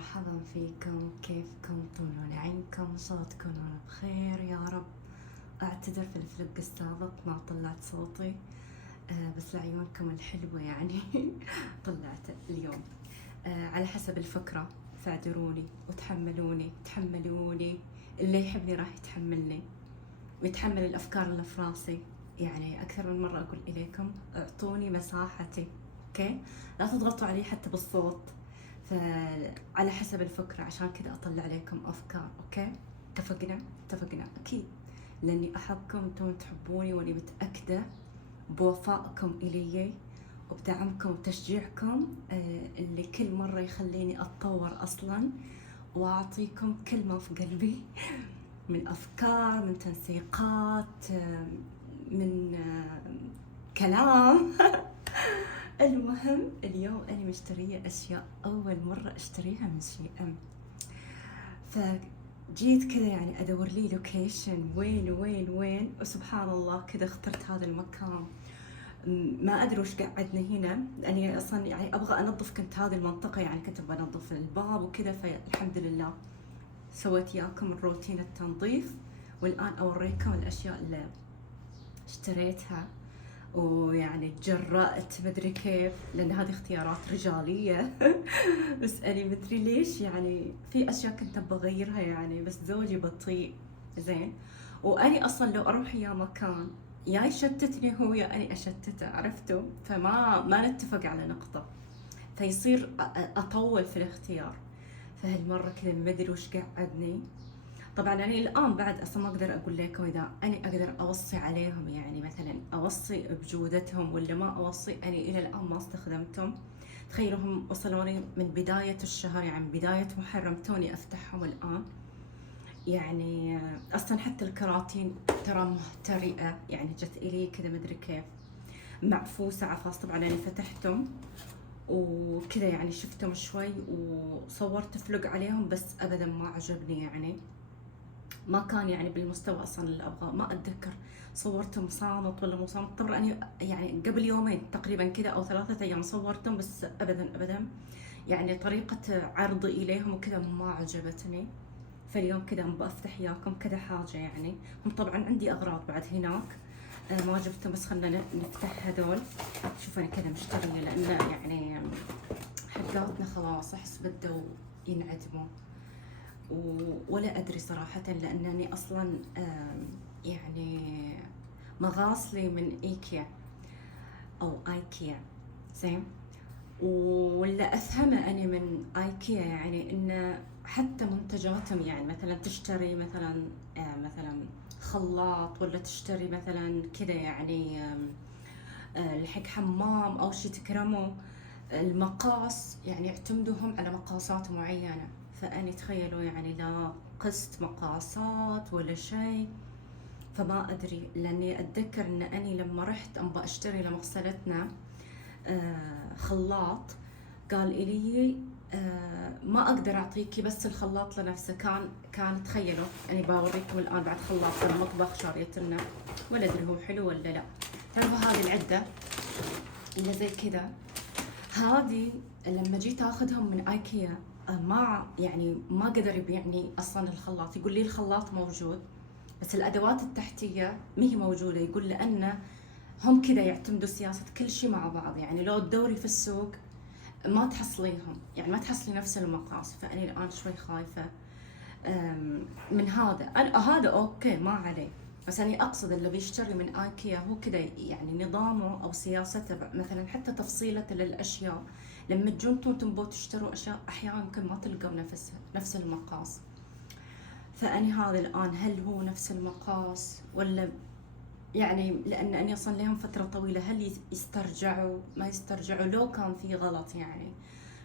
مرحبا فيكم، كيفكم؟ طولوا عينكم، إن شاء الله تكونون بخير يا رب. أعتذر في الفلق السابق ما طلعت صوتي، بس لعيونكم الحلوة يعني طلعت اليوم. على حسب الفكرة، فاعذروني وتحملوني تحملوني. اللي يحبني راح يتحملني ويتحمل الأفكار اللي في راسي. يعني أكثر من مرة أقول إليكم اعطوني مساحتي، أوكي؟ لا تضغطوا علي حتى بالصوت، فعلى حسب الفكرة، عشان كذا أطلع عليكم أفكار. أوكي؟ اتفقنا أكيد، لأني أحبكم، أنتم تحبوني، وأني متأكدة بوفائكم إلي وبدعمكم وتشجيعكم، اللي كل مرة يخليني أتطور أصلا وأعطيكم كل ما في قلبي من أفكار، من تنسيقات، من كلام المهم اليوم أنا مشترية أشياء أول مرة أشتريها من شي فجيت كذا يعني أدور لي لوكيشن وين وسبحان الله كذا اخترت هذا المكان. ما أدري وش قعدني هنا، لأني أصلا يعني أبغى أنظف، كنت هذه المنطقة يعني كنت بنظف الباب وكذا، فالحمد لله سويت إياكم الروتين التنظيف. والآن أوريكم الأشياء اللي اشتريتها، ويعني تجرأت مدري كيف، لأن هذه اختيارات رجالية بس أنا مدري ليش يعني في أشياء كنت بغيرها يعني، بس زوجي بطيء زين، وأني أصلا لو أروح يا مكان يا يشتتني هو يا أني أشتته، عرفتوا؟ فما نتفق على نقطة، فيصير أطول في الاختيار. فهالمرة كذا مدري وش قعدني. طبعا أنا الآن بعد أصلا ما أقدر أقول لكم إذا أنا أقدر أوصي عليهم، يعني مثلا أوصي بجودتهم ولا ما أوصي. أنا إلى الآن ما استخدمتهم. تخيلوا هم وصلوني من بداية الشهر، يعني من بداية محرم توني أفتحهم الآن. يعني أصلا حتى الكراتين ترى مهترئة، يعني جت إلي كذا مدري كيف معفوسة عفاس. طبعا أنا فتحتهم وكذا يعني شفتهم شوي وصورت فلوق عليهم، بس أبدا ما عجبني، يعني ما كان يعني بالمستوى اصلا اللي ابغاه. ما اتذكر صورتهم صامت ولا مو صامت، طبعا اني يعني قبل يومين تقريبا كذا او 3 ايام صورتهم، بس ابدا يعني طريقة عرضي اليهم وكذا ما عجبتني. فاليوم كذا بفتح اياكم كذا حاجة يعني. هم طبعا عندي اغراض بعد هناك ما جبتهم، بس خلنا نفتح هذول. شوف انا كذا مشترية، لان يعني حقاتنا خلاص احس بدوا ينعدموا، ولا أدري صراحة، لأنني أصلا يعني مغاصلي من إيكيا أو آيكيا زين. ولا أفهمه أنا من آيكيا يعني إن حتى منتجاتهم، يعني مثلا تشتري مثلا خلاط، ولا تشتري مثلا كذا يعني الحق حمام أو شي تكرموا المقاس، يعني يعتمدوهم على مقاسات معينة. فأني تخيلوا يعني لا قست مقاسات ولا شيء، فما أدري. لأني أتذكر أن أني لما رحت أبغى أشتري لمغسلتنا خلاط، قال إلي ما أقدر أعطيكي بس الخلاط لنفسه. كان تخيلوا، أنا بوريكم الآن بعد خلاط المطبخ شاريت لنا، ولا أدري هو حلو ولا لا. تعرفوا هذه العدة اللي زي كذا، هذه لما جيت اخذهم من ايكيا ما قدر يبيعني اصلا الخلاط. يقول لي الخلاط موجود بس الادوات التحتيه ما هي موجوده. يقول لان هم كذا يعتمدوا سياسه كل شيء مع بعض، يعني لو تدوري في السوق ما تحصليهم، يعني ما تحصلي نفس المقاس. فاني الان شوي خايفه من هذا. هذا اوكي ما عليه، بس أنا أقصد اللي بيشتري من آيكيا هو كذا يعني نظامه أو سياسته، مثلا حتى تفصيلة للأشياء. لما تجون تبوا تشتروا أشياء أحيانا يمكن ما تلقوا نفس المقاس. فأني هذا الآن هل هو نفس المقاس ولا يعني، لأن أني أصلا لهم فترة طويلة، هل يسترجعوا ما يسترجعوا لو كان في غلط يعني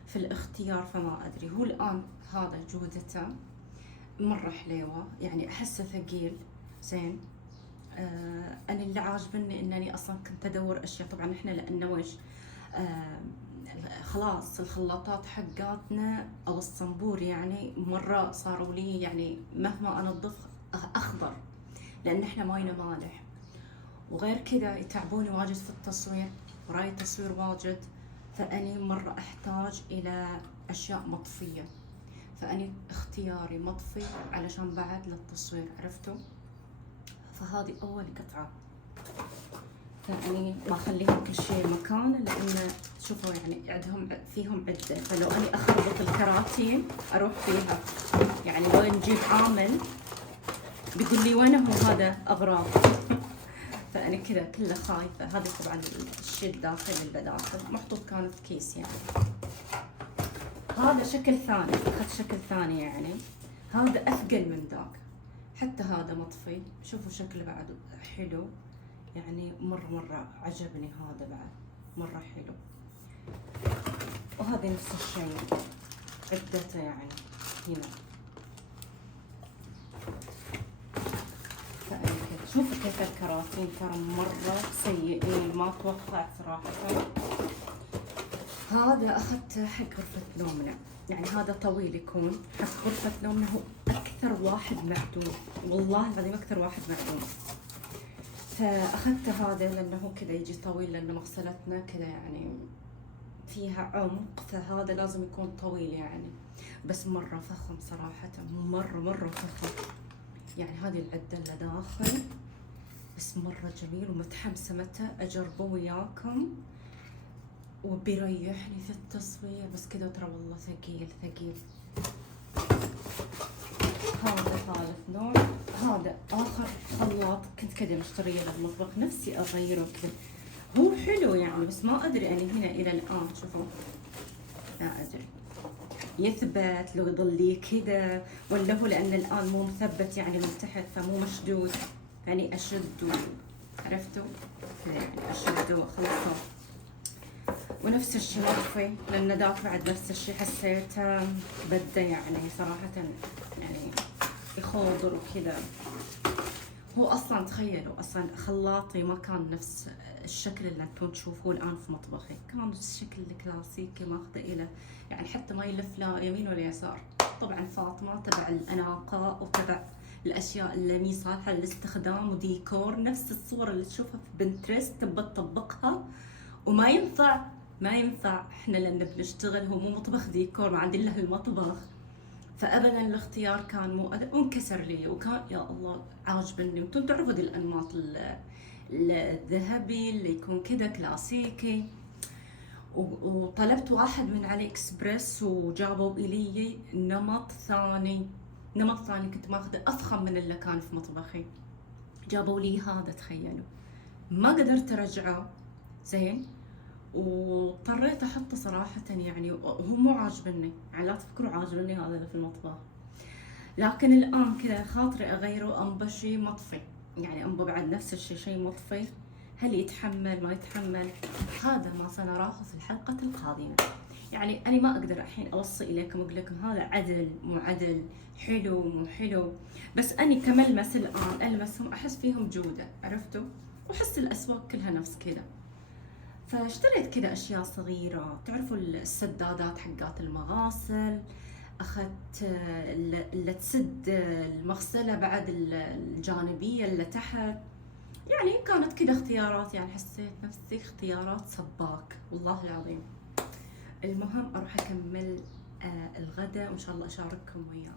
في الاختيار. فما أدري. هو الآن هذا جودته مرة حليوة، يعني أحسه ثقيل زين. أنا اللي عاجبني إنني أصلا كنت أدور أشياء. طبعا إحنا لأنه وش خلاص الخلاطات حقاتنا أو الصنبور يعني مرة صاروا لي يعني مهما أنظف أخضر، لأن إحنا ماينا مالح، وغير كذا يتعبوني واجد في التصوير، وراي التصوير واجد. فأني مرة أحتاج إلى أشياء مطفية. فأنا اختياري مطفي علشان بعد للتصوير، عرفتوا؟ فهذه أول قطعة، فأني بخليهم كل شيء مكانه، لأن شوفوا يعني عندهم فيهم عدة، فلو أني أخربط الكراتين أروح فيها، يعني لو نجيب عامل بيقول لي وين هو هذا أغراض. فأنا كذا كله خايفة. هذه طبعا الشيء الداخل اللي داخل محطوط كان في كيس يعني. هذا شكل ثاني، أخذت شكل ثاني يعني، هذا أثقل من ذاك، حتى هذا مطفي، شوفوا شكله بعد حلو يعني، مرة عجبني هذا بعد، مرة حلو. وهذا نفس الشيء عدته يعني هنا. شوفوا كيف الكراتين ترى مرة سيئين، ما توقعت صراحة. هذا أخذته حق غرفة نومنا، يعني هذا طويل يكون حق غرفة نومنا، هو أكثر واحد معدوم، والله العظيم أكثر واحد معدوم. فأخذت هذا لأنه هو كذا يجي طويل، لأن مغسلتنا كذا يعني فيها عمق، فهذا لازم يكون طويل يعني. بس مرة فخم صراحة، مرة فخم يعني. هذه العدة اللي داخل بس مرة جميل، ومتحمسة متى أجربه وياكم، وبيريحني في التصوير بس كذا. ترى والله ثقيل. هذا ثالث نوع. هذا آخر خلاط كنت كذا مشتريه للمطبخ، نفسي أغيره كذا، هو حلو يعني، بس ما أدري أنا هنا إلى الآن شوفوا، لا أدري يثبت لو يضل لي كذا، ولا هو لأن الآن مو مثبت يعني من تحت، فمو مشدود يعني أشد عرفتوا يعني أشد وأخلطه. ونفس الشيء مطفي، لأن ذاك بعد نفس الشيء حسيته بده يعني صراحة يعني يخوضر وكذا. هو أصلا تخيلوا أصلا خلاطي ما كان نفس الشكل اللي انتم تشوفوه الآن في مطبخي، كان الشكل الكلاسيكي ماخذه إلى يعني حتى ما يلف لا يمين ولا يسار. طبعا فاطمة تبع الأناقة وتبع الأشياء اللي مي صالحة للاستخدام وديكور، نفس الصور اللي تشوفها في بنترست تبى تطبقها، وما ينفع احنا لأن بنشتغل، هو مو مطبخ ديكور، ما عندي إلا المطبخ، فابدا الاختيار كان مو وانكسر لي، وكان يا الله عاجبني. وانتم تعرفوا دي الانماط الذهبي اللي يكون كذا كلاسيكي. وطلبت واحد من علي اكسبرس وجابوا الي نمط ثاني كنت ماخذه افخم من اللي كان في مطبخي، جابوا لي هذا تخيلوا. ما قدرت ارجعه زين، واضطريت احطه صراحة يعني، هو مو عاجبني يعني، لا تفكروا عاجبني هذا اللي في المطبخ. لكن الان كذا خاطري اغيره، انبى شيء مطفي يعني، انبى بعد نفس الشيء شيء مطفي. هل يتحمل ما يتحمل؟ هذا ما سنراه في الحلقة القادمة. يعني انا ما اقدر الحين اوصي اليكم اقول لكم هذا عدل مو عدل، حلو مو حلو، بس اني كملمس الان المسهم احس فيهم جودة، عرفتوا؟ واحس الاسواق كلها نفس كذا. فاشتريت كذا اشياء صغيرة، تعرفوا السدادات حقات المغاسل، اخذت اللي تسد المغسلة بعد الجانبية اللي تحت، يعني كانت كذا اختيارات، يعني حسيت نفسي اختيارات سباك والله العظيم. المهم اروح اكمل الغداء، وان شاء الله اشارككم وياه.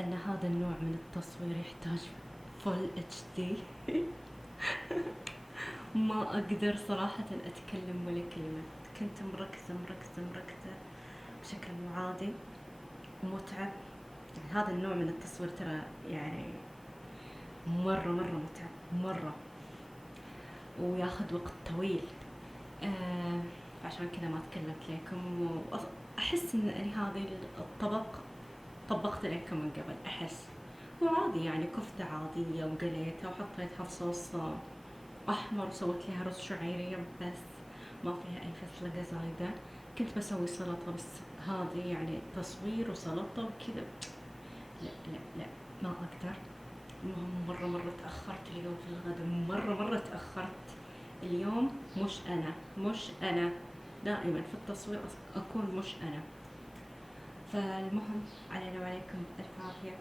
لأن هذا النوع من التصوير يحتاج فول اتش دي. ما أقدر صراحة أتكلم ولا كلمة. كنت مركزة بشكل مو عادي ومتعب. يعني هذا النوع من التصوير ترى يعني مرة متعب مرة، وياخذ وقت طويل. عشان كذا ما تكلمت لكم، وأحس إن هذه الطبق طبقت لكم من قبل. أحس هو عادي يعني كفتة عادية وقليتها وحطيتها في صوص أحمر وسويت لها رز شعيرية بس، ما فيها أي فلفلة زايدة. كنت بسوي سلطة بس هذه يعني تصوير وسلطة وكذا، لا ما أقدر. المهم مرة تأخرت اليوم في الغداء، مرة تأخرت اليوم. مش أنا دائما في التصوير أكون مش أنا. فالمهم علينا وعليكم ألف عافية.